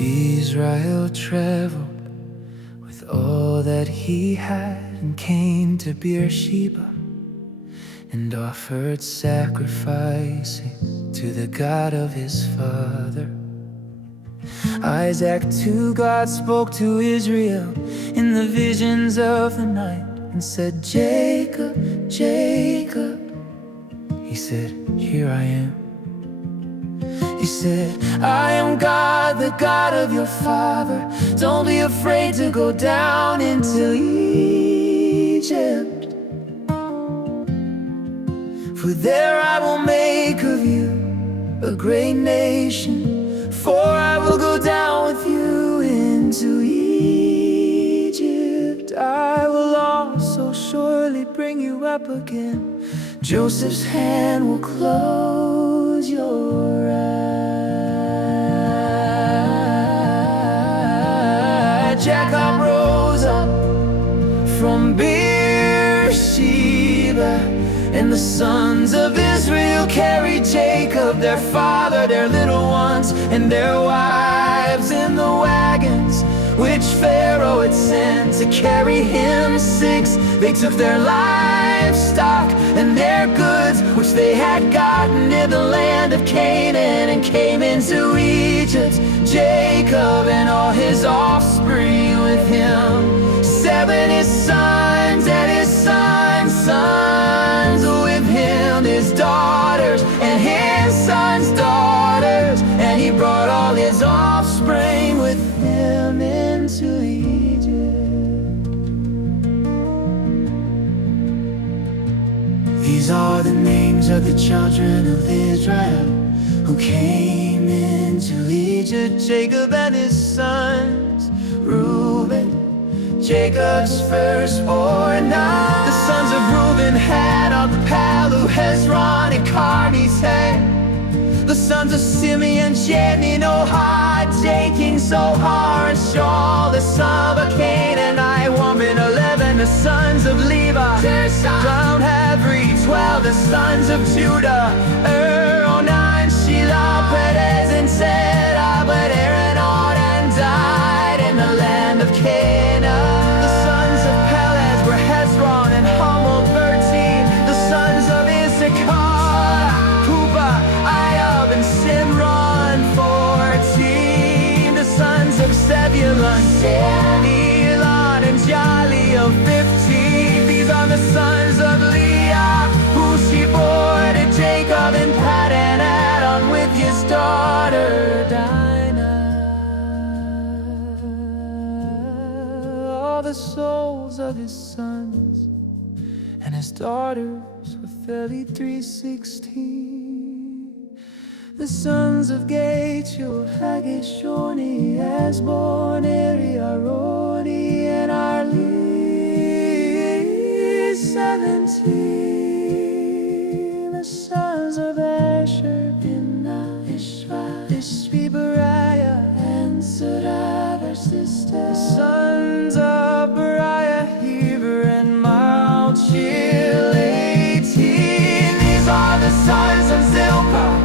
Israel traveled with all that he had and came to Beersheba and offered sacrifices to the God of his father. Isaac too, God spoke to Israel in the visions of the night and said, Jacob, Jacob. He said, here I am. He said, I am God, the God of your father. Don't be afraid to go down into Egypt, for there I will make of you a great nation. For I will go down with you into Egypt. I will also surely bring you up again. Joseph's hand will close your eyes. Jacob rose up from Beersheba, and the sons of Israel carried Jacob, their father, their little ones, and their wives in the wagons which Pharaoh had sent to carry him 6. They took their livestock and their goods which they had gotten in the land of Canaan and came into Egypt. Jacob and all his offspring with him, 7 his sons and his sons' sons with him, his daughters and his sons' daughters, and he brought all his offspring with him into Egypt. These are the names of the children of Israel who came into Egypt. Jacob and his sons, Reuben, Jacob's firstborn. The sons of Reuben had on Palu, Hezron, and Carmi's head. The sons of Simeon, Jenin, Ohad, Jakin, Zohar, and Shaul. The son of a Canaanite woman, 11. The sons of Levi, Down Havri, 12. The sons of Judah, Onan, Shelah, Perez, and Zerah. But Aaron on and died in the land of Canaan. The sons of Pelez were Hezron and Hamul, 13. The sons of Issachar, Puba, Ayab, and Simron, 14. The sons of Zebulun, Elon, and Jaleel, 15. These are the sons of Leah, who she bore to Jacob in Paddan Aram with his daughter Dinah. All the souls of his sons and his daughters were 33,16. The sons of Gachel, Hageshoni, Esbon, Eri, Aroni, and Arli, 17. The sons of Asher, Binah, Ishva, Ishvi, Beriah, and Sarah, their sister. The sons of Beriah, Heber, and Malchil, 18. These are the sons of Zilpah,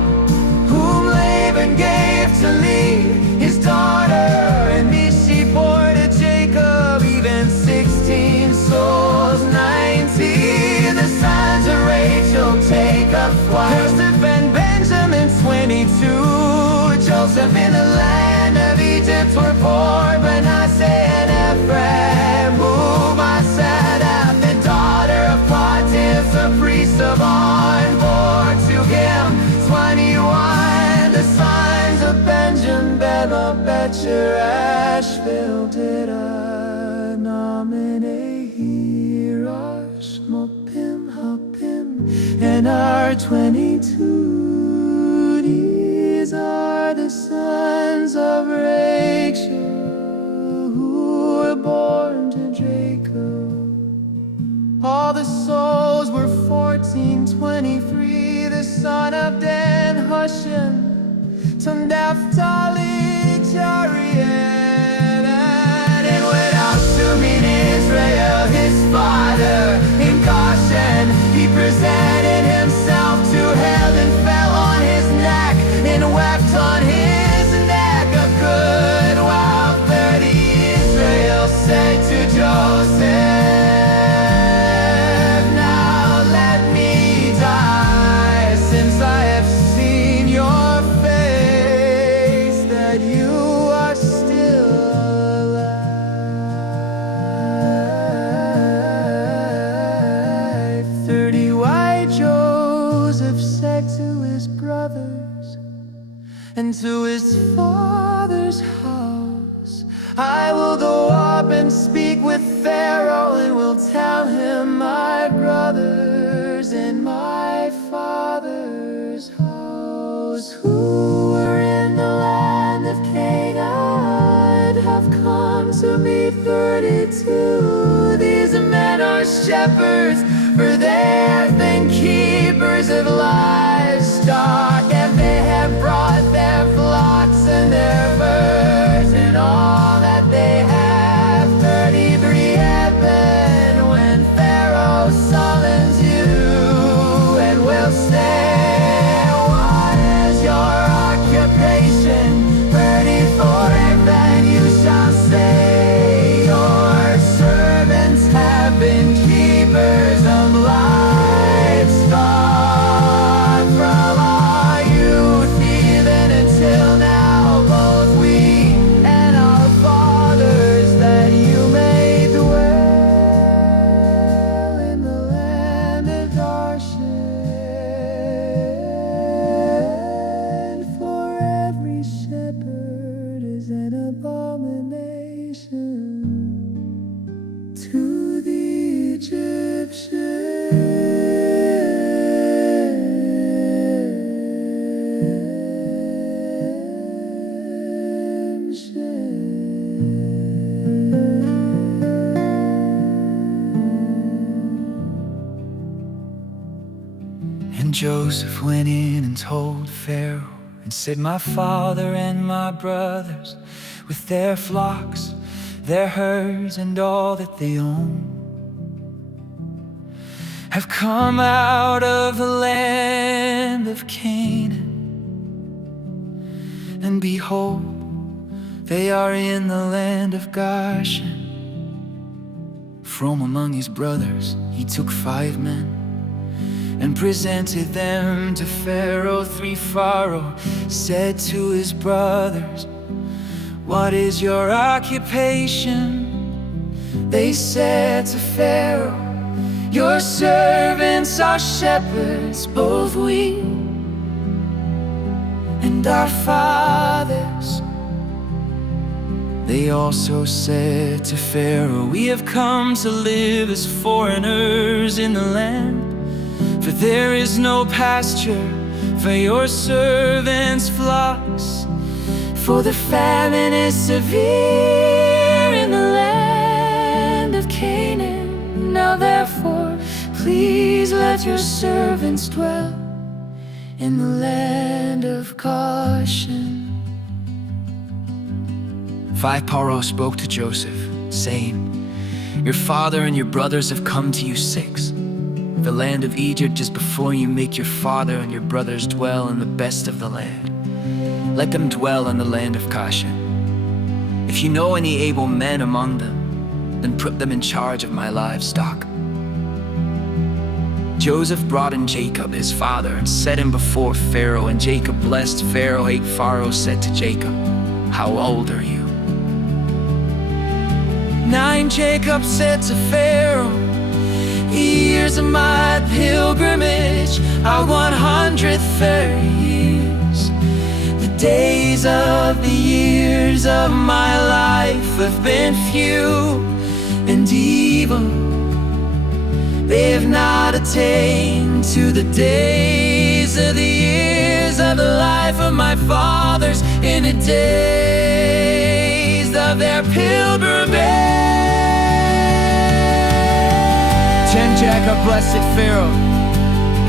whom Laban gave to lead his daughter, and she bore to Jacob even 16 souls, 19. The sons of Rachel, Jacob's wife, Joseph and Benjamin, 22. Joseph in the land of Egypt were poor, Manasseh and Ephraim, whom I set up, the daughter of Potiph, the priest of On, bore to him 21. The sons of Benjamin, Bela, Becher, Ashville, Dida, Nominate, Hirosh, Mopim, Hapim, and are 22. These are the sons of Rachel, who were born to Jacob. All the souls were 1423. The son of Dan, Hushim, Naphtali, Jariel, and went out to meet Israel, his father, in Goshen. He presented himself to heaven, fell on his neck, and wept on his neck a good and to his father's house. I will go up and speak with Pharaoh, and will tell him my brothers in my father's house, who were in the land of Canaan, have come to me 32. These men are shepherds, for they have been keepers of livestock, and they have brought their flocks and their birds and all that they have. 33 heaven, when Pharaoh summons you, and will say, what is your occupation? 34, and then you shall say, your servants have been keepers of livestock. From our youth even until now, both we and our fathers, that you may dwell in the land of Goshen. For every shepherd is an abomination to the Egyptians. And Joseph went in and told Pharaoh, and said, my father and my brothers, with their flocks, their herds, and all that they own, have come out of the land of Canaan. And behold, they are in the land of Goshen. From among his brothers he took 5 men, and presented them to Pharaoh. 3 Pharaoh said to his brothers, what is your occupation? They said to Pharaoh, your servants are shepherds, both we and our fathers. They also said to Pharaoh, we have come to live as foreigners in the land, for there is no pasture for your servants' flocks, for the famine is severe in the land of Canaan. Now therefore, please let your servants dwell in the land of Goshen. 5 Pharaoh spoke to Joseph, saying, your father and your brothers have come to you 6. The land of Egypt is before you. Make your father and your brothers dwell in the best of the land. Let them dwell in the land of Goshen. If you know any able men among them, then put them in charge of my livestock. Joseph brought in Jacob his father, and set him before Pharaoh, and Jacob blessed Pharaoh. 8 Pharaoh said to Jacob, how old are you? 9 Jacob said to Pharaoh, years of my pilgrimage are 130 years. The days of the years of my life have been few and evil. They have not attained to the days of the years of the life of my fathers in the days of their pilgrimage. 10 Jacob blessed Pharaoh,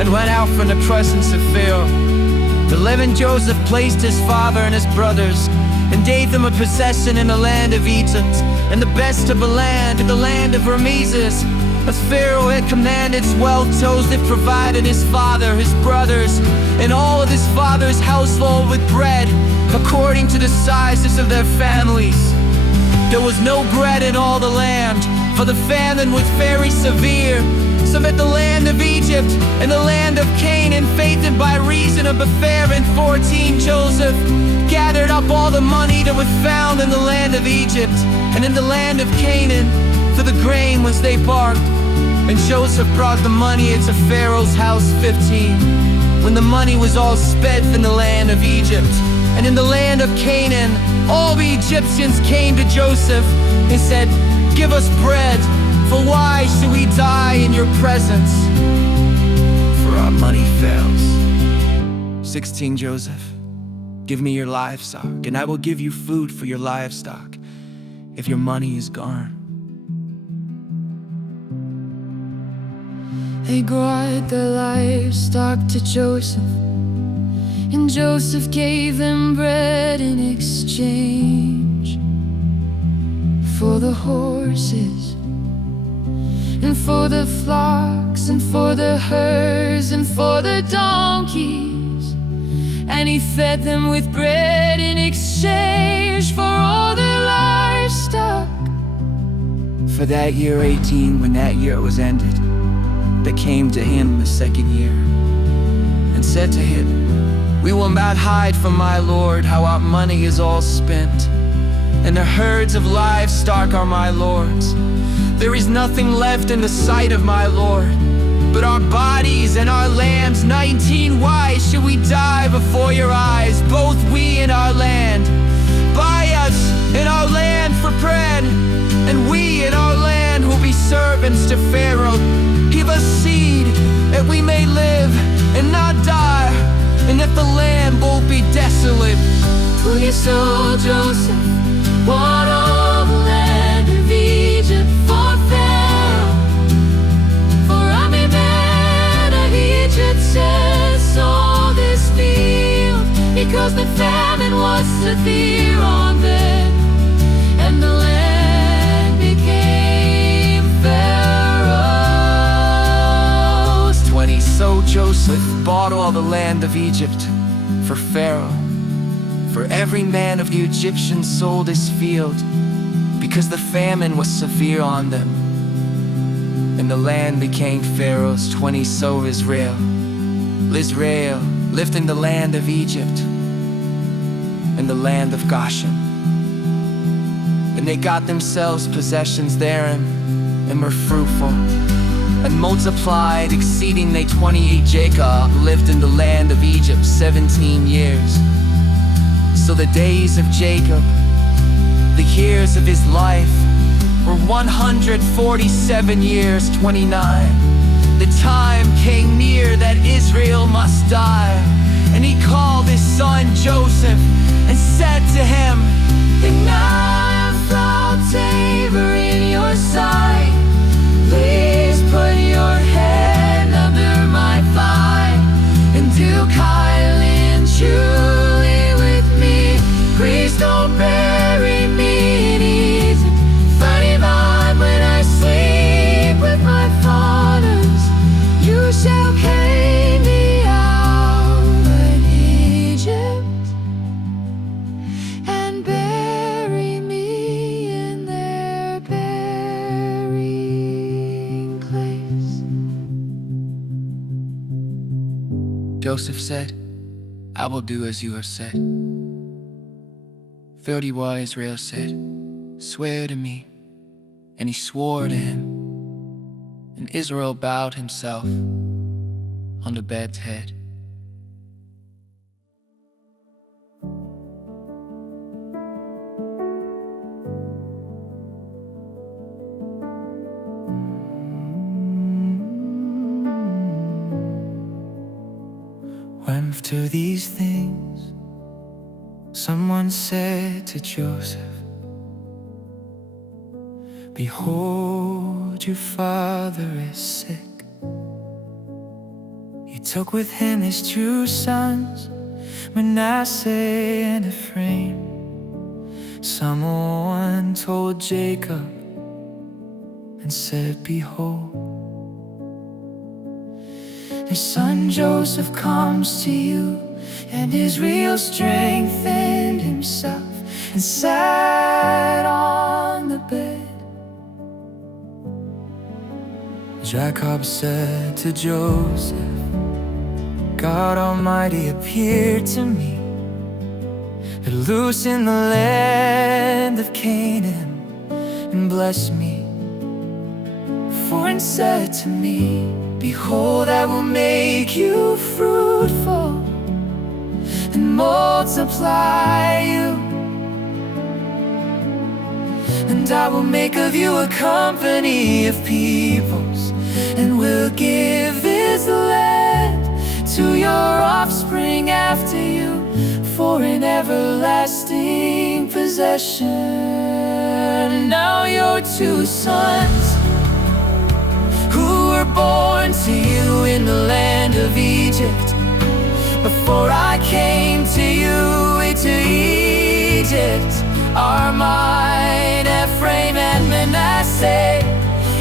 and went out from the presence of Pharaoh. 11 Joseph placed his father and his brothers, and gave them a possession in the land of Egypt, and the best of the land, in the land of Ramesses, as Pharaoh had commanded. 12 Joseph provided his father, his brothers, and all of his father's household with bread, according to the sizes of their families. There was no bread in all the land, for the famine was very severe, so that the land of Egypt and the land of Canaan fainted by reason of the famine. 14 Joseph gathered up all the money that was found in the land of Egypt and in the land of Canaan, for the grain was they barked. And Joseph brought the money into Pharaoh's house. 15 When the money was all spent in the land of Egypt, And in the land of Canaan, all the Egyptians came to Joseph and said, "Give us bread, for why should we die in your presence? For our money fails." 16 Joseph, give me your livestock, and I will give you food for your livestock if your money is gone. They brought the livestock to Joseph, and Joseph gave them bread in exchange for the horses, and for the flocks, and for the herds, and for the donkeys. And he fed them with bread in exchange for all their livestock. For that year 18, when that year was ended, they came to him the second year, and said to him, "We will not hide from my lord how our money is all spent, and the herds of livestock are my lord's. There is nothing left in the sight of my lord, but our bodies and our lambs. 19, why should we die before your eyes, both we and our land? Buy us and our land for bread, and we and our land will be servants to Pharaoh. Give us seed, that we may live and not die, and that the land won't be desolate." For you sold Joseph, bought all the land of Egypt for Pharaoh. For I'm a man of Egypt, says all this field, because the famine was severe on them, and the land became Pharaoh's. 20, so Joseph bought all the land of Egypt for Pharaoh. For every man of the Egyptians sold his field, because the famine was severe on them, and the land became Pharaoh's. 20, so Israel lived in the land of Egypt, in the land of Goshen. And they got themselves possessions therein, and were fruitful, and multiplied exceedingly. 28, Jacob lived in the land of Egypt 17 years. So the days of Jacob, the years of his life, were 147 years. 29, the time came near that Israel must die, and he called his son Joseph, and said to him, "The now have found favor in your sight. Please put your hand under my thigh, and do kindly and truly with me. Please don't bury me in Egypt. Funny mind, when I sleep with my fathers, you shall carry me out of Egypt, and bury me in their burying place." Joseph said, "I will do as you have said." 30, why Israel said, "Swear to me." And he swore to him, and Israel bowed himself on the bed's head. When after these things, someone said to Joseph, "Behold, your father is sick." He took with him his two sons, Manasseh and Ephraim. Someone told Jacob and said, "Behold, your son Joseph comes to you." And Israel strengthened himself and sat on the bed. Jacob said to Joseph, "God Almighty appeared to me, and loosed in the land of Canaan, and blessed me. For and said to me, Behold, I will make you fruitful, and multiply you. And I will make of you a company of peoples, and will give this land to your offspring after you for an everlasting possession. Now your 2 sons, who were born to you in the land of Egypt, before I came to you into Egypt, are mine, Ephraim and Manasseh,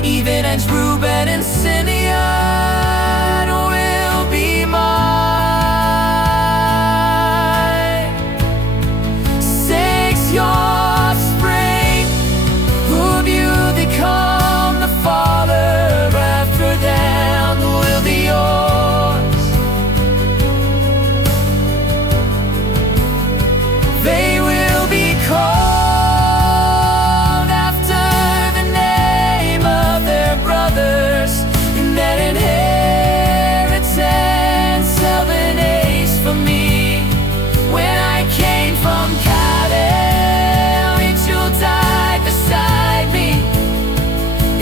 even as Reuben and Simeon will be mine. 6 your offspring, whom you become the father after them, will be yours. They will be called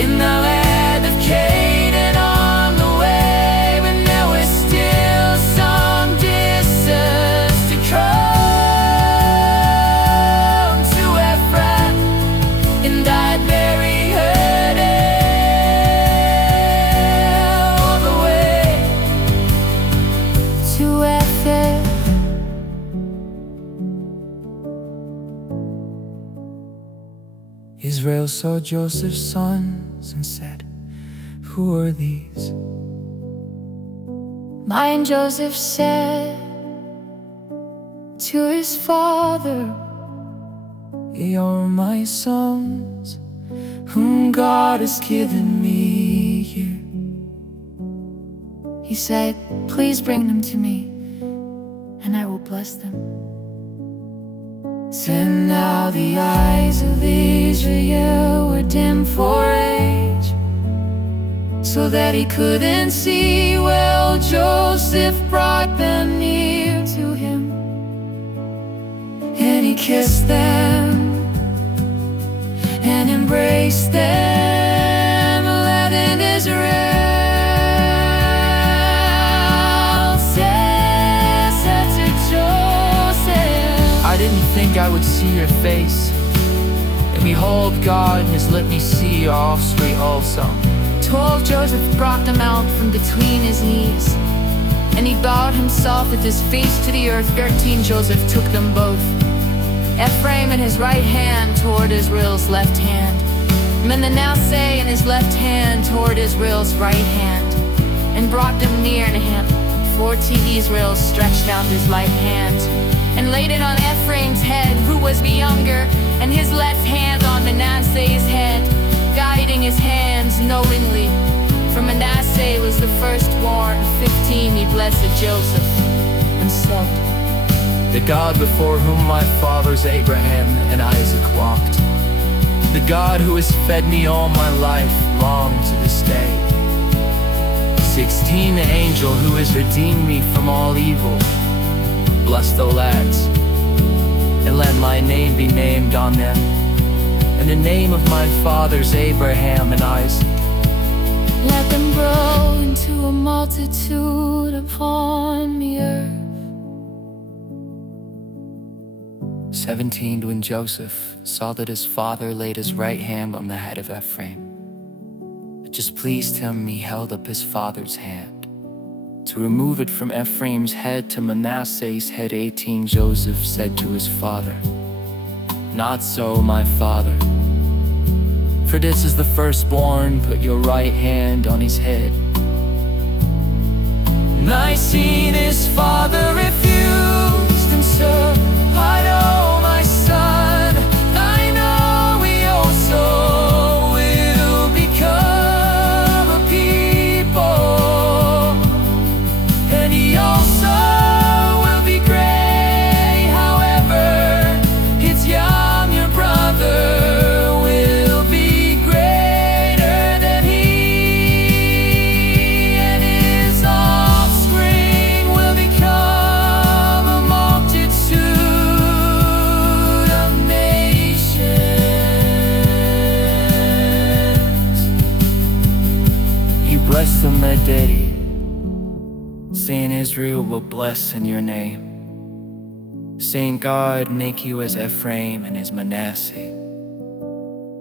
in the land of Canaan, on the way when there was still some distance to come to Ephraim, and I'd marry her all the way to Ephraim. Israel saw Joseph's sons and said, "Who are these?" Mine, Joseph said to his father, "Ye are my sons, whom God has given me here." He said, "Please bring them to me, and I will bless them." And now the eyes of Israel were dim for age, so that he couldn't see well. Joseph brought them near to him, and he kissed them and embraced them. Let in Israel said to Joseph, "I didn't think I would see your face, and behold, God has let me see your offspring also." 12 Joseph brought them out from between his knees, and he bowed himself with his face to the earth. 13 Joseph took them both, Ephraim in his right hand toward Israel's left hand, and Manasseh in his left hand toward Israel's right hand, and brought them near to him. 14 Israel stretched out his right hand and laid it on Ephraim's head, who was the younger, and his left hand on Manasseh's head, guiding his hands knowingly. For Manasseh was the firstborn. 15 he blessed Joseph and said, "The God before whom my fathers Abraham and Isaac walked, the God who has fed me all my life long to this day. 16 the angel who has redeemed me from all evil. Bless the lads, and let my name be named on them, and the name of my fathers Abraham and Isaac. let them grow into a multitude upon the earth." 17 when Joseph saw that his father laid his right hand on the head of Ephraim, it just pleased him, he held up his father's hand to remove it from Ephraim's head to Manasseh's head. 18 Joseph said to his father, "Not so, my father, for this is the firstborn. Put your right hand on his head." 19 his father refused, and so I know, my son, I know we also will become a people, and he also will be gray. However, his younger brother will be greater than he, and his offspring will become a multitude. bless them, my daddy, saying Israel will bless in your name, saying God make you as Ephraim and as Manasseh.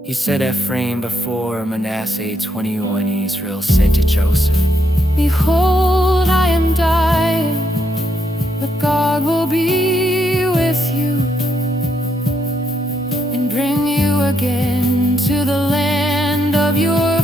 He said Ephraim before Manasseh 21. Israel said to Joseph, Behold, I am dying, but God will be with you and bring you again to the land of your